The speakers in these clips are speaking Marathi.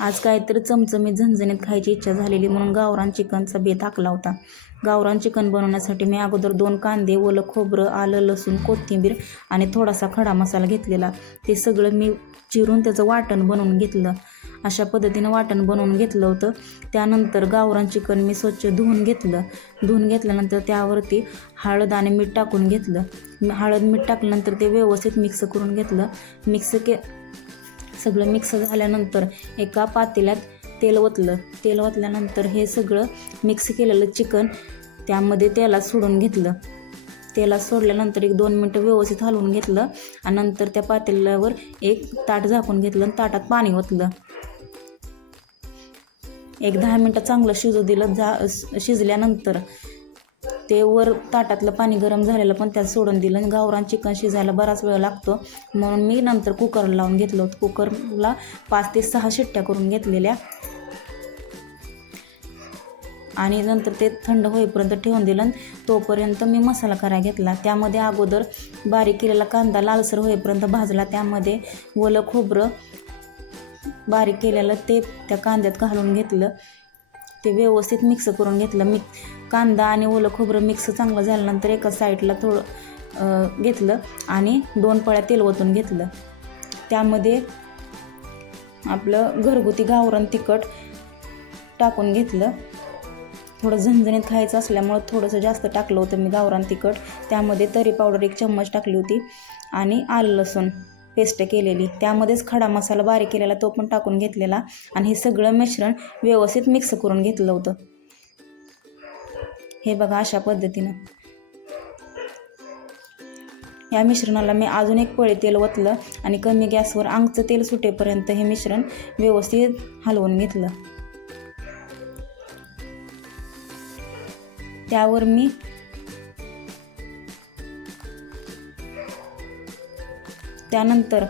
आज काहीतरी चमचमीत झणझणीत खायची इच्छा झालेली म्हणून गावरान चिकनचा बेत आखला होता. गावरान चिकन बनवण्यासाठी मी अगोदर 2 कांदे, ओलं खोबरं, आलं, लसूण, कोथिंबीर आणि थोडासा खडा मसाला घेतलेला. ते सगळं मी चिरून त्याचं वाटण बनवून घेतलं. अशा पद्धतीनं वाटण बनवून घेतलं होतं. त्यानंतर गावरान चिकन मी स्वच्छ धुवून घेतलं. धुवून घेतल्यानंतर त्यावरती हळद आणि मीठ टाकून घेतलं. हळद मीठ टाकल्यानंतर ते व्यवस्थित मिक्स करून घेतलं. सगळं मिक्स झाल्यानंतर एका पातेल्यात तेल ओतलं. तेल ओतल्यानंतर हे सगळं मिक्स केलेलं चिकन त्यामध्ये तेलात सोडून घेतलं. तेलात सोडल्यानंतर 1-2 मिनटं व्यवस्थित हलवून घेतलं आणि नंतर त्या पातेल्यावर एक ताट झाकून घेतलं आणि ताटात पाणी ओतलं. 10 मिनटं चांगलं शिजू दिलं. शिजल्यानंतर ते वर ताटातलं पाणी गरम झालेलं पण त्यात सोडून दिलं. गावरान चिकन शिजायला बराच वेळ लागतो म्हणून मी नंतर कुकर लावून घेतलं होतं. कुकरला 5 ते 6 शिट्ट्या करून घेतलेल्या आणि नंतर ते थंड होईपर्यंत ठेवून दिलं. तोपर्यंत मी मसाला करायला घेतला. त्यामध्ये अगोदर बारीक केलेला कांदा लालसर होईपर्यंत भाजला. त्यामध्ये ओलं खोबरं बारीक केलेलं ते त्या कांद्यात घालून घेतलं. ते व्यवस्थित मिक्स करून घेतलं. कांदा आणि ओलं खोबरं मिक्स चांगलं झाल्यानंतर एका साईडला थोडं घेतलं आणि 2 पळ्या तेल ओतून घेतलं. त्यामध्ये आपलं घरगुती गावरान तिखट टाकून घेतलं. थोडं झणझणीत खायचं असल्यामुळं थोडंसं जास्त टाकलं होतं मी गावरान तिखट. त्यामध्ये तरी पावडर 1 चम्मच टाकली होती आणि आलं लसूण पेस्ट केलेली. त्यामध्येच खडा मसाला बारीक केलेला तो पण टाकून घेतलेला आणि हे सगळं मिश्रण व्यवस्थित मिक्स करून घेतलं होतं. हे बघा अशा पद्धतीनं या मिश्रणाला मी अजून 1 पळी तेल ओतलं आणि कमी गॅसवर अंगचं तेल सुटेपर्यंत हे मिश्रण व्यवस्थित हलवून घेतलं. त्यावर मी त्यानंतर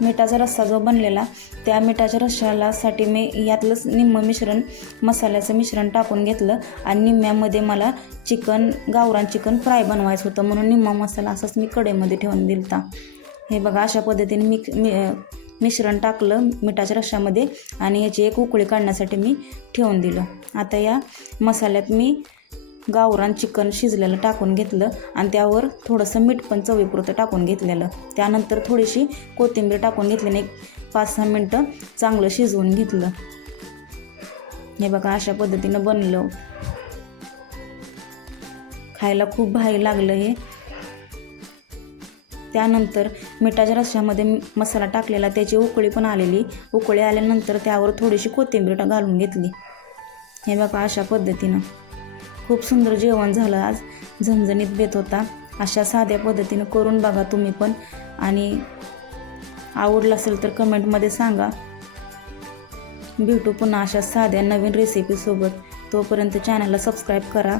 मिठाचा रस्सा जो बनलेला त्या मिठाच्या रश्श्यासाठी मी यातलंच निम्मं मिश्रण मसाल्याचं मिश्रण टाकून घेतलं आणि निम्म्यामध्ये मला गावरान चिकन फ्राय बनवायचं होतं म्हणून निम्मा मसाला असाच मी कढईमध्ये ठेवून दिलता. हे बघा अशा पद्धतीने मिश्रण टाकलं मिठाच्या रश्श्यामध्ये आणि याची एक उकळी काढण्यासाठी मी ठेवून दिलं. आता या मसाल्यात मी गावरान चिकन शिजलेलं टाकून घेतलं आणि त्यावर थोडंसं मीठ पण चवीपुरतं टाकून घेतलेलं. त्यानंतर थोडीशी कोथिंबीर टाकून घेतल्याने 5-6 मिनटं चांगलं शिजवून घेतलं. हे बघा अशा पद्धतीनं बनलं. खायला खूप भारी लागलं हे. त्यानंतर मिठाच्या रश्श्यामध्ये मसाला टाकलेला त्याची उकळी पण आलेली. उकळी आल्यानंतर त्यावर थोडीशी कोथिंबीर घालून घेतली. हे बघा अशा पद्धतीनं खूप सुंदर जेवण झालं आज. झणझणीत बेत होता. अशा साध्या पद्धतीनं करून बघा तुम्ही पण आणि आवडलं असेल तर कमेंटमध्ये सांगा. भेटू पुन्हा अशा साध्या नवीन रेसिपीसोबत. तोपर्यंत चॅनलला सबस्क्राईब करा.